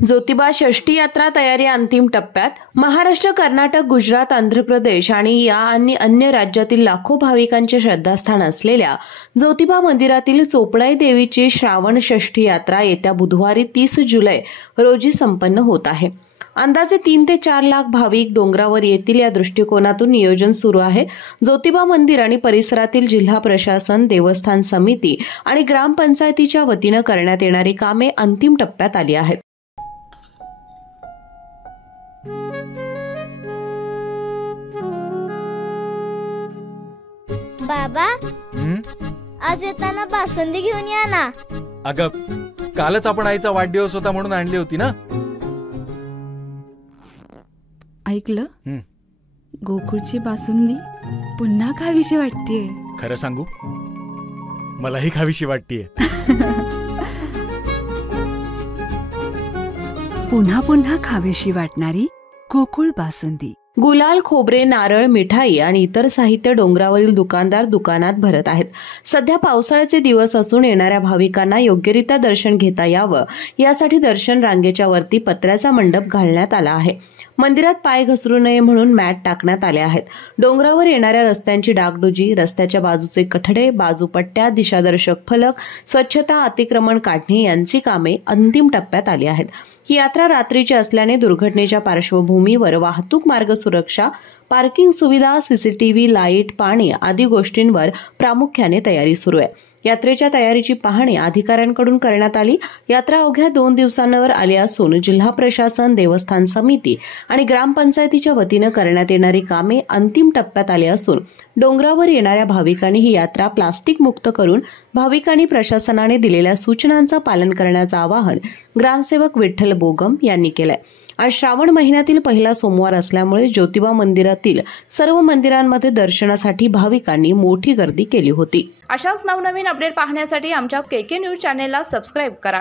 ज्योतिबा षष्ठी यात्रा तयारी अंतिम टप्प्यात। महाराष्ट्र, कर्नाटक, गुजरात, आंध्र प्रदेश आणि अन्य राज्यातील लाखो भाविकांचे श्रद्धास्थान असलेल्या ज्योतिबा मंदिरातील चोपडाई देवीची श्रावण षष्ठी यात्रा येत्या बुधवारी 30 जुलै रोजी संपन्न होत आहे। अंदाजे 3 ते 4 लाख भाविक डोंगरावर येतील या दृष्टिकोनातून नियोजन सुरू आहे। ज्योतिबा मंदिर आणि परिसरातील जिल्हा प्रशासन, देवस्थान समिती आणि ग्रामपंचायतीच्या वतीनं करण्यात येणारी कामे अंतिम टप्प्यात आली आहेत। बाबा, आज येताना बासुंदी घेऊन या ना। अगं, कालच आपण आईचा वाढदिवस होता म्हणून आणली होती ना। ऐकलं, गोकुळची बासुंदी पुन्हा खावीशी वाटतेय। खरं सांगू, मलाही खावीशी वाटतेय। पुन्हा पुन्हा खावीशी वाटणारी गोकुळ बासुंदी। गुलाल, खोबरे, नारळ, मिठाई आणि इतर साहित्य डोंगरावरील दुकानदार दुकानात भरत आहेत। सध्या पावसाळ्याचे दिवस असून येणाऱ्या भाविकांना योग्यरित्या दर्शन घेता यावं यासाठी दर्शन रांगेच्या वरती पत्र्याचा मंडप घालण्यात आला आहे। मंदिरात पाय घसरू नये म्हणून मॅट टाकण्यात आले आहेत। डोंगरावर येणाऱ्या रस्त्यांची डागडुजी, रस्त्याच्या बाजूचे कठडे, बाजूपट्ट्या, दिशादर्शक फलक, स्वच्छता, अतिक्रमण काढणे यांची कामे अंतिम टप्प्यात आली आहेत। ही यात्रा रात्रीची असल्याने दुर्घटनेच्या पार्श्वभूमीवर वाहतूक मार्ग सुरक्षा, पार्किंग सुविधा, सीसीटीव्ही, लाईट, पाणी आदी गोष्टींवर प्रामुख्याने तयारी सुरू आहे। यात्रेच्या तयारीची पाहणी अधिकाऱ्यांकडून करण्यात आली। यात्रा अवघ्या 2 दिवसांवर आली असून जिल्हा प्रशासन, देवस्थान समिती आणि ग्रामपंचायतीच्या वतीनं करण्यात येणारी कामे अंतिम टप्प्यात आली असून डोंगरावर येणाऱ्या भाविकांनी ही यात्रा प्लास्टिक मुक्त करून भाविकांनी प्रशासनाने दिलेल्या सूचनांचं पालन करण्याचं आवाहन ग्रामसेवक विठ्ठल बोगम यांनी केलंय। आज श्रावण महिन्यातील पहिला सोमवार असल्यामुळे ज्योतिबा मंदिरातील सर्व मंदिरांमध्ये दर्शनासाठी भाविकांनी मोठी गर्दी केली होती। अशाच नवनवीन अपडेट पाहण्यासाठी आमच्या KK न्यूज चॅनेलला सबस्क्राईब करा।